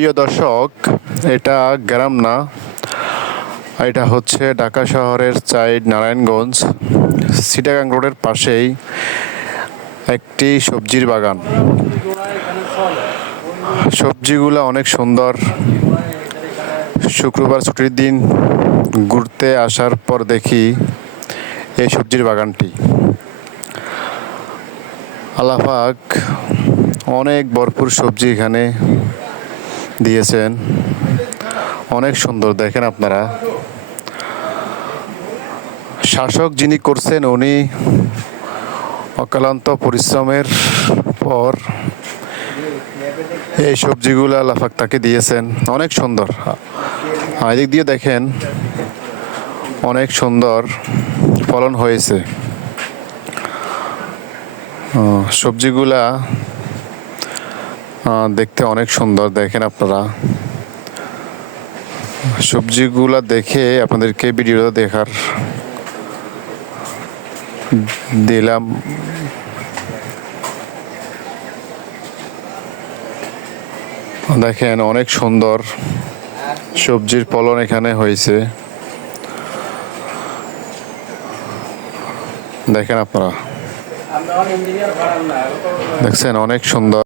প্রিয় দর্শক, এটা গ্রাম না, এটা হচ্ছে ঢাকা শহরের সাইড নারায়ণগঞ্জ চিটাগাং রোডের পাশেই একটি সবজির বাগান। সবজিগুলো অনেক সুন্দর। শুক্রবার ছুটির দিন ঘুরতে আসার পর দেখি এই সবজির বাগানটি। আল্লাহ পাক অনেক ভরপুর সবজি এখানে দিয়েছেন, অনেক সুন্দর। দেখেন আপনারা, শাসক যিনি করছেন উনি অক্লান্ত পরিশ্রমের পর এই সবজিগুলো আল্লাহ পাক তাকে দিয়েছেন, অনেক সুন্দর। এদিক দিয়ে দেখেন, অনেক সুন্দর ফলন হয়েছে। সবজিগুলা দেখতে অনেক সুন্দর। দেখেন আপনারা, সবজিগুলা দেখে আপনাদেরকে ভিডিওটা দেখার দিলাম। দেখেন অনেক সুন্দর সবজির ফলন এখানে হয়েছে। দেখেন আপনারা, দেখছেন অনেক সুন্দর।